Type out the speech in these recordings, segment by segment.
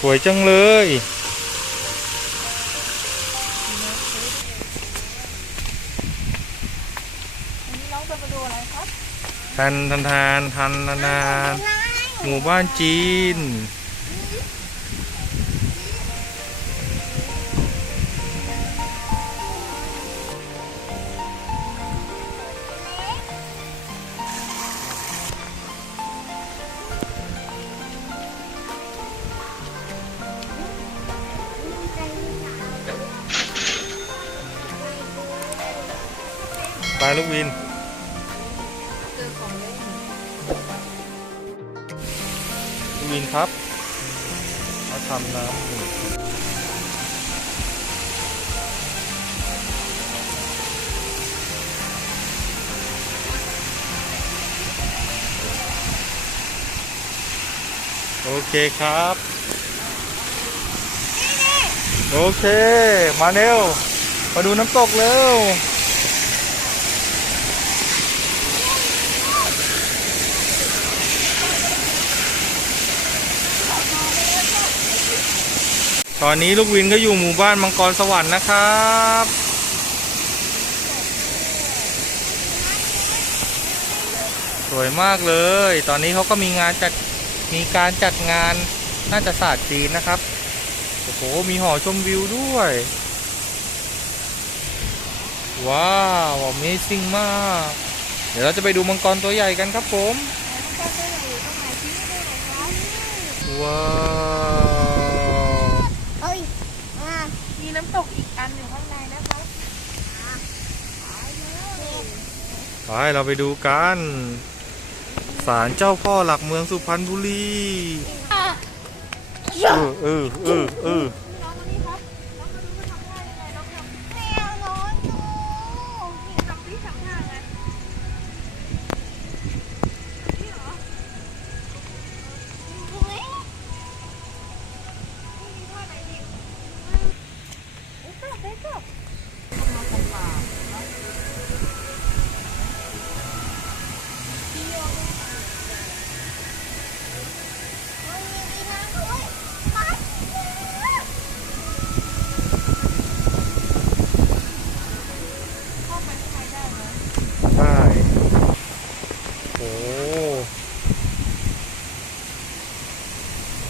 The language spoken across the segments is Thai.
สวยจังเลยอันนี้น้องจะมาดูอะไรครับ ทันทันทานทันทันทาน หมู่บ้านจีน ปลูกวินล่นลูกวินครับมาทำน้ำหนึ่งโอเคครับ โอเค มาเร็ว มาดูน้ำตกเร็ว ตอนนี้ลูกวินก็อยู่หมู่บ้านมังกรสวรรค์นะครับสวยมากเลย ตอนนี้เขาก็มีงานจัด มีการจัดงานน่าจะศาสตร์จีนนะครับ โอ้โห มีหอชมวิวด้วย ว้าว Amazing มาก เดี๋ยวเราจะไปดูมังกรตัวใหญ่กันครับผมแล้วก็ตัวใหญ่อยู่ตรงไหนชี้ให้ดูหน่อยครับว้าว เอ้ยอะ มี น้ำตกอีกอันอยู่ข้างในนะคะไปเราไปดูกันศาลเจ้าพ่อหลักเมืองสุพรรณบุรี เออเออเออเออ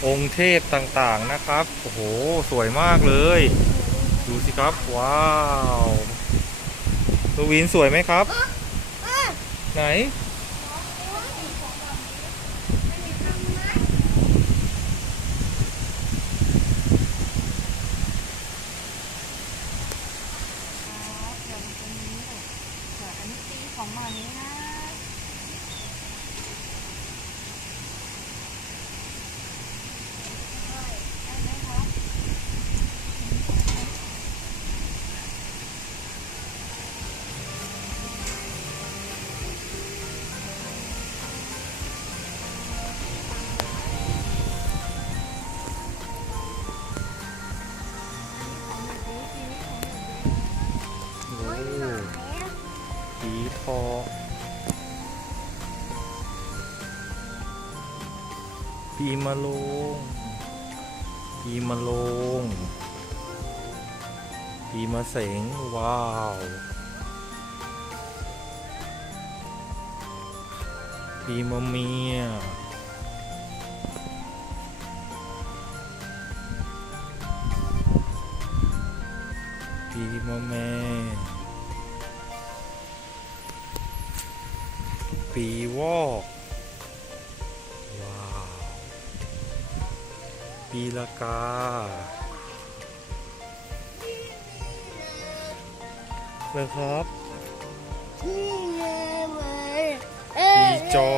องค์เทพต่างๆนะครับ โอ้โห สวยมากเลย ดูสิครับ ว้าวลูวินสวยไหมครับ ไหน อันนี้ตีของหมานี้นะ ปีมะโลงปีมะโลงปีมะเสงว้าวปีมะเมียปีมะแม่ปีวอก ปีละกาเลยครับนี่ไงมันเอปีอจอ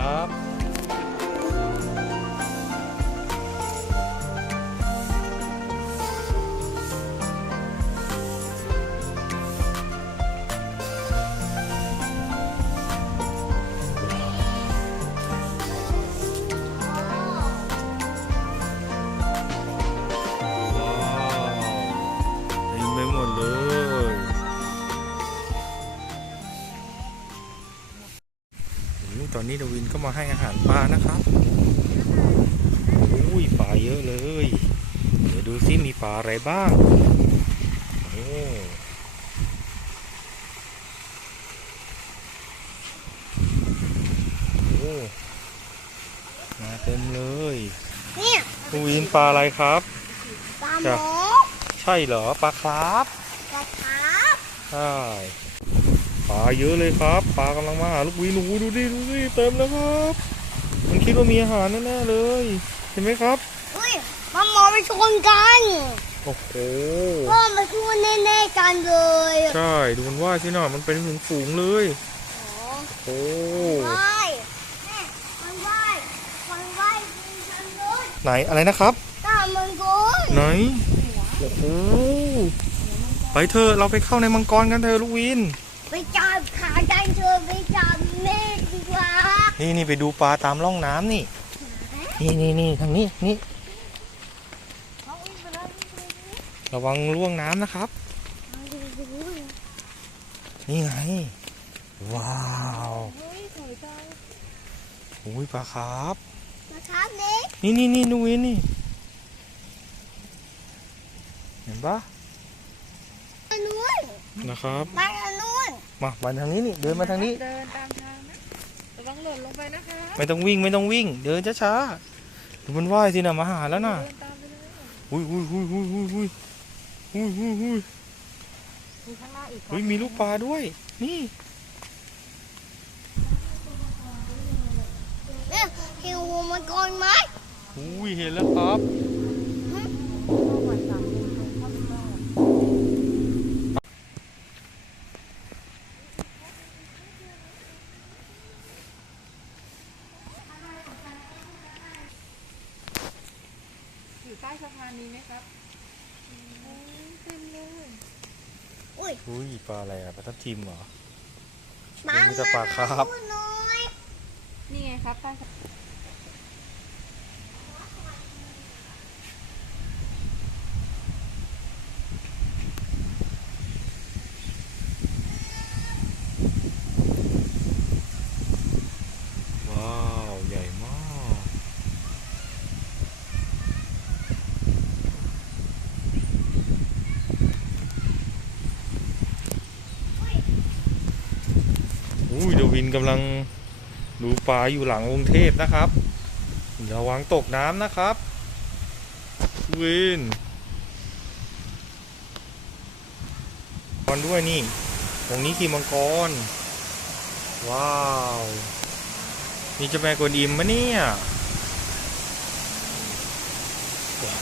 ครับ อนนี้ดวินก็มาให้อาหารปลานะครับอุ้ยปลาเยอะเลย เดี๋ยวดูซิมีปลาอะไรบ้างโอ้โหมาเต็มเลยเนี่ยดวินปลาอะไรครับปลาหมจ้ะอใช่เหรอปลาครับปลาครับใช่ ปลาเยอะเลยครับปลากำลังมาหาลูกวินโอ้โหดูดิดูดิเต็มแล้วครับ มันคิดว่ามีอาหารแน่ๆเลย เห็นไหมครับอุ้ยปลาหมอไปชนกันโอ้โหพ่อมาชนแน่ๆกันเลยใช่ดูมันว่ายสิหน่อยมันเป็นฝูงฝูงๆเลยโอ้โอ้ว่ายแม่มันว่ายมันว่ายกินฉันเลยไหนอะไรนะครับตามมันโกนไหนโอ้โหไปเถอะเราไปเข้าในมังกรกันเถอะลูกวิน ไปจับขาดันเธอไปจับแม่ดีกว่านี่นี่ไปดูปลาตามร่องน้ำนี่ นี่นี่นี่ทางนี้นี่เอาอีกไปแล้วระวังล่วงน้ำนะครับ นี่ไง ว้าวเฮ้ยสวยจังโอ้ยปลาครับนะครับนี่นี่นี่นี่นูวินนี่ เห็นปะอันนู้นนะครับไปอันนู้น มามาทางนี้นี่เดินมาทางนี้ เดินตามทางนะระวังหล่นลงไปนะคะไม่ต้องวิ่งไม่ต้องวิ่ง เดินช้าๆดูมันว่ายสินะมาหาแล้วน่ะเดินตามไปเลยอุ้ยอุ้ยอุ้ยอุ้ยอุ้ยอุ้ยอุ้ยอุ้ยอุ้ยมีข้างหน้าอีกอุ้ยมีลูกปลาด้วย นี่เนี่ยเห็นหัวมันก่อนไหมอุ้ยเห็นแล้วครับ หวานสามโมงตรงเข้าไปบ้าน อยู่ใต้สะพานนี้ไหมครับโอ้ยเต็มเลยอุ้ยอุ้ยปลาอะไรอะปลาทับทิมเหรอบางมีแต่ปลาครับพูดน้อย นี่ไงครับใต้สะ ว้าว ใหญ่มาก อุ้ยเดวินกำลังดูปลาอยู่หลังองค์เทพนะครับระวังตกน้ำนะครับวินก่อนด้วยนี่ ตรงนี้คือมังกร ว้าว นี่จะแม่กวนอิมมะเนี่ย โอ้โห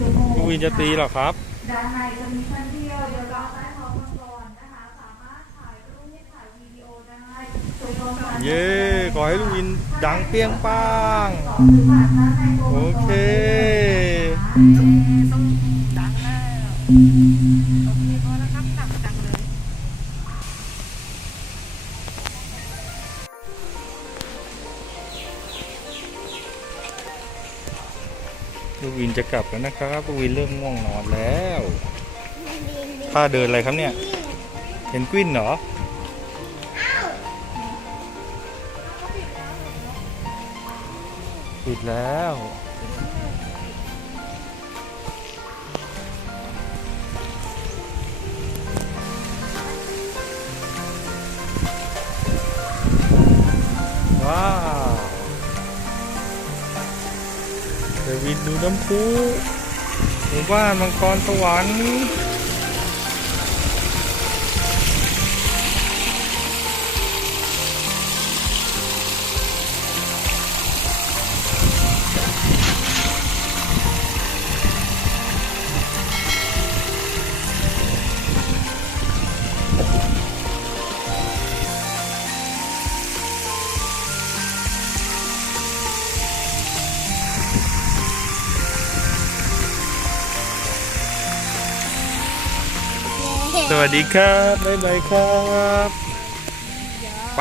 ลูก วินจะตีเหรอครับด้านในจะมีชั้นเดียวเดี๋ยวเราได้พร้อมกันก่อนนะคะสามารถถ่ายรูปถ่ายวิดีโอได้โดยตรงกันเย้ขอให้ลูกวินดังเปรี้ยงป้างสองหรือผ่านด้านในตัวโอเค จะกลับแล้วนะครับวินเริ่มง่วงนอนแล้วท่าเดินอะไรครับเนี่ยเพนกวินเหรอปิดแล้วว้า เดวิดดูน้ำพุหมู่บ้านมังกรสวรรค์ วัสดีครับ บ๊ายบายครับ ไป